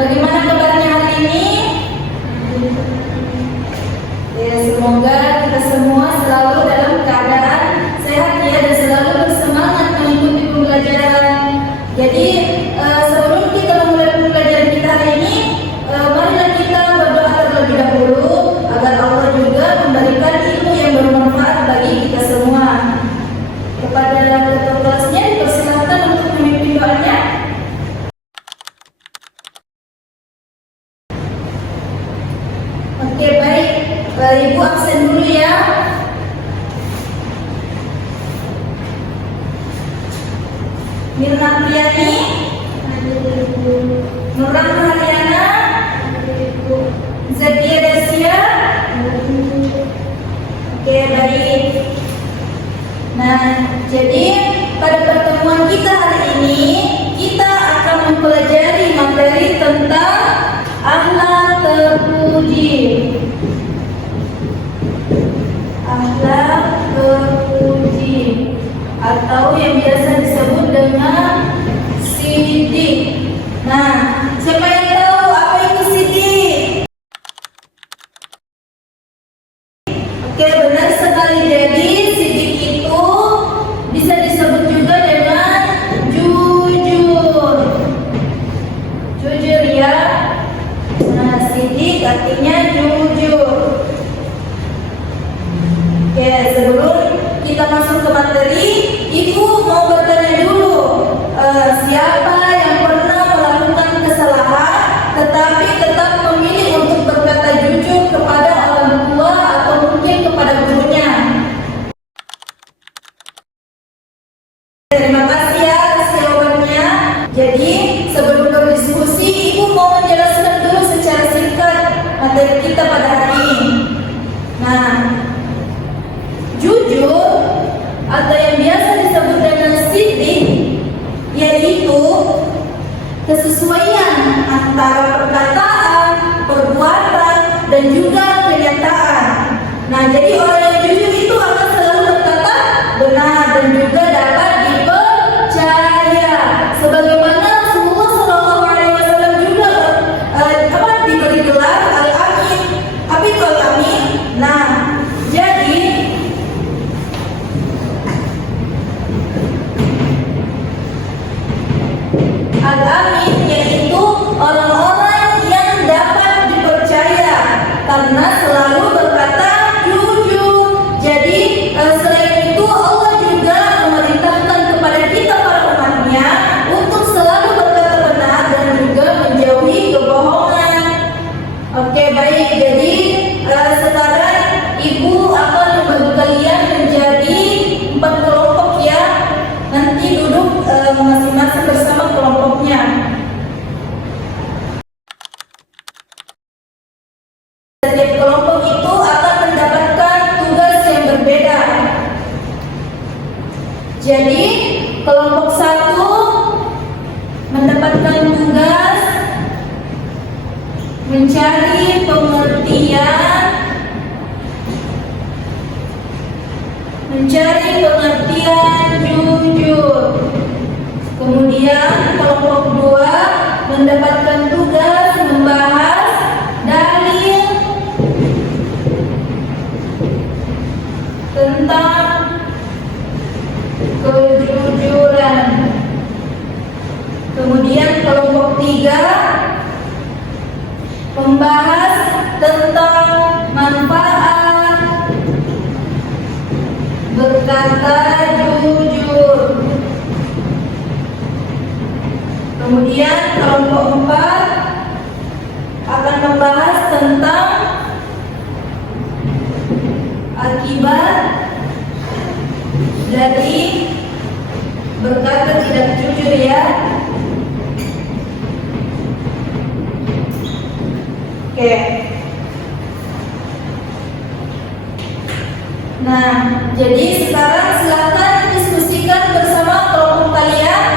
Bagaimana kabarnya hari ini? Ya, semoga kita semua selalu dalam keadaan sehat ya, dan selalu bersemangat mengikuti pembelajaran. Jadi sebelum kita memulai pembelajaran kita hari ini, marilah kita berdoa terlebih dahulu agar Allah juga memberikan ilmu yang bermanfaat bagi kita semua. Kepada ketua kelasnya dipersilakan untuk memimpin doanya. Oke, baik. Ibu absen dulu ya. Mirna Priyani, Nurang Mahaliana, Zakia Dasia. Oke, baik. Nah, jadi pada pertemuan kita hari ini kita akan mempelajari materi tentang akhlak terpuji. Akhlak terpuji atau yang biasa disebut dengan sidik. Nah, siapa yang tahu apa itu sidik? Oke, benar sekali. Jadi sidik itu bisa disebut juga dengan jujur. Jujur ya. Nah, sidik artinya jujur. Oke, sebelum kita masuk ke materi, Ibu mau bertanya dulu, siapa yang pernah melakukan kesalahan tetapi tetap memilih untuk berkata jujur kepada orang tua atau mungkin kepada gurunya? Terima kasih ya atas jawabannya. Jadi sebelum berdiskusi, Ibu mau menjelaskan dulu secara singkat materi kita pada hari ini. Nah, jujur atau yang biasa disebut dengan sidik yaitu kesesuaian antara perkataan, perbuatan, dan juga kenyataan. Nah, jadi orang yang jujur itu akan selalu berkata benar dan juga dapat dipercaya. Sebagaimana Rasulullah SAW juga diberi gelar Al-Amin, Habibul Amin. Nah, jadi Al-Amin yaitu orang-orang yang dapat dipercaya karena selalu berkata jujur. Jadi selain itu Allah juga memerintahkan kepada kita para umatnya untuk selalu berkata benar dan juga menjauhi kebohongan. Oke, baik. Jadi sekarang Ibu akan membagi kalian menjadi 4 kelompok ya. Nanti duduk masing-masing bersama kelompoknya. Setiap kelompok itu akan mendapatkan tugas yang berbeda. Jadi kelompok 1 mendapatkan tugas mencari pengertian jujur. Kemudian kelompok 2 mendapatkan tugas membahas dalil tentang kejujuran. Kemudian kelompok 3 membahas tentang manfaat berkata jujur. Kemudian kelompok 4 akan membahas tentang akibat dari berkata tidak jujur ya. Oke. Nah, jadi sekarang silakan diskusikan bersama kelompok kalian.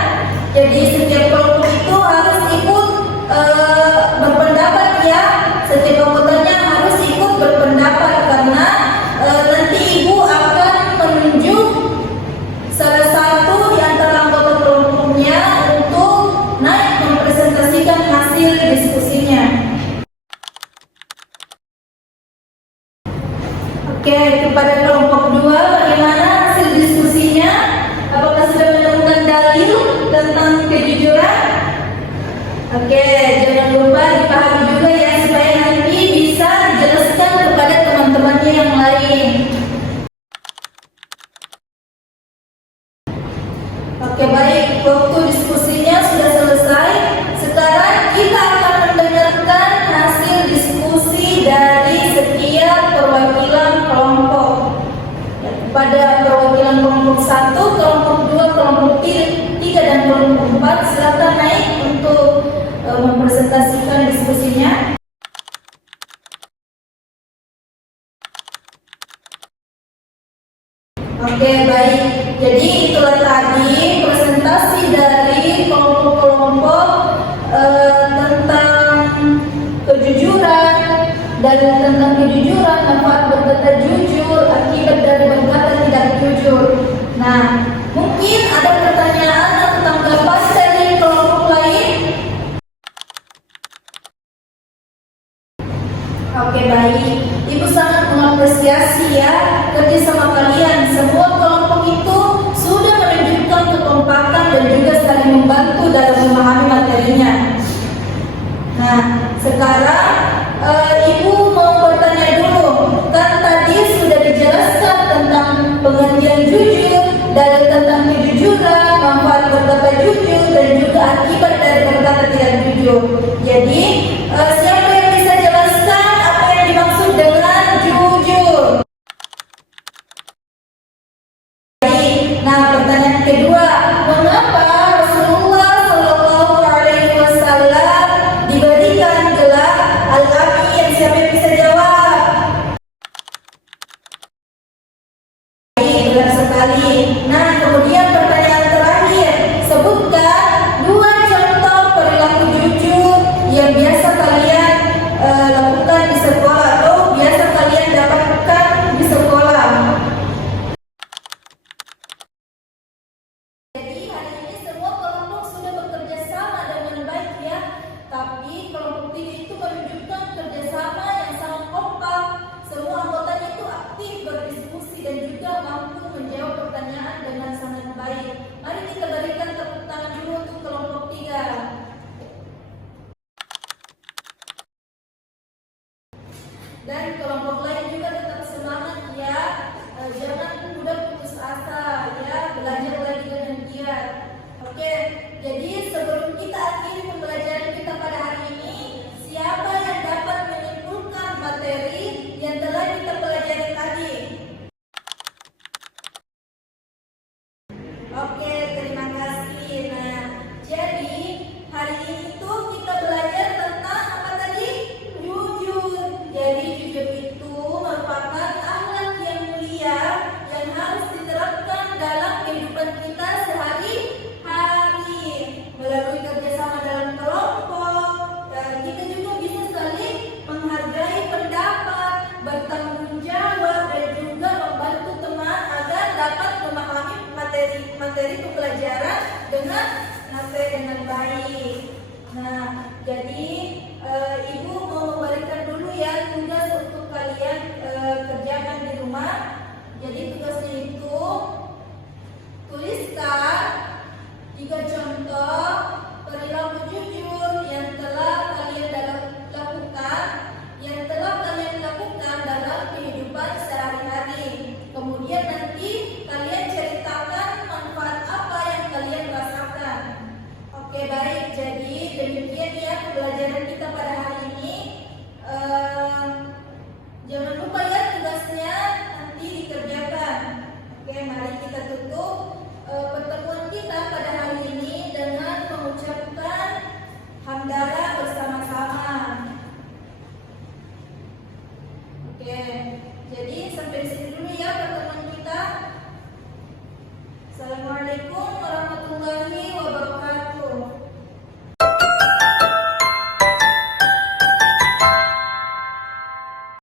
Jadi setiap kelompok itu harus ikut berpendapat ya. Setiap anggotanya harus ikut berpendapat karena nanti Ibu akan menunjuk salah satu di antara anggota kelompoknya untuk naik mempresentasikan hasil diskusi. Oke, kepada kelompok 2 bagaimana hasil diskusinya? Apakah sudah menemukan dalil tentang kejujuran? Oke, jangan lupa dipahami juga ya supaya nanti bisa dijelaskan kepada teman-temannya yang lain. Oke, baik, waktu diskusinya sudah selesai. Sekarang kita akan mendengarkan hasil diskusi dari setiap perwakilan kelompok. Pada perwakilan kelompok 1, kelompok 2, kelompok 3 dan kelompok 4 silakan naik untuk mempresentasikan diskusinya. Oke, baik. Jadi itulah tadi presentasi dari kelompok-kelompok tentang kejujuran dan tentang kejujuran, manfaat berkata jujur, akibat dari berkata tidak jujur. Nah, mungkin ada pertanyaan atau tanggapan dari kelompok lain? Oke, baik. Ibu sangat mengapresiasi ya kerjasama kalian. Semua kelompok itu sudah menunjukkan kekompakan dan juga saling membantu dalam memahami materinya. Nah, sekarang Ibu mau bertanya dulu. Kan tadi sudah dijelaskan tentang pengertian jujur, dalil tentang kejujuran, manfaat berkata jujur, dan juga akibat dari berkata tidak jujur. Jadi, siapa yang bisa jelaskan apa yang dimaksud dengan jujur? Nah, pertanyaan kedua, mengapa Rasulullah Shallallahu Alaihi Wasallam diberikan gelar Al-Amin? Siapa yang bisa jawab? Benar sekali. Nah, kemudian pertanyaan terakhir, sebutkan 2 contoh perilaku jujur yang biasa kalian lakukan di sekolah atau biasa kalian dapatkan di sekolah. Jadi hari ini semua kelompok sudah bekerja sama dengan baik ya. Tapi kelompok 3 itu menunjukkan kerjasama yang sangat kompak. Semua anggotanya itu aktif berdiskusi dan juga mampu menjawab pertanyaan dengan sangat baik. Mari kita berikan tepuk tangan dulu untuk kelompok 3. Dan kelompok lain juga tetap semangat ya. Jangan mudah putus asa ya, belajar lagi dengan giat. Oke, jadi sebelum kita akhiri pembelajaran kita pada hari ini, siapa yang dapat menyimpulkan materi yang telah kita pelajari tadi? Oke, terima kasih. Nah, jadi hari ini itu kita belajar tentang apa tadi? Jujur. Jadi jujur itu merupakan akhlak yang mulia yang harus diterapkan dalam kehidupan kita sehari-hari. Melalui kerjasama dalam kelompok, kita juga bisa saling menghargai pendapat, bertanggung jawab, dan juga membantu teman agar dapat memahami materi pembelajaran dengan baik. Nah, jadi Ibu mau memberikan dulu ya tugas untuk kalian kerjakan di rumah. Jadi tugasnya itu tuliskan 3 contoh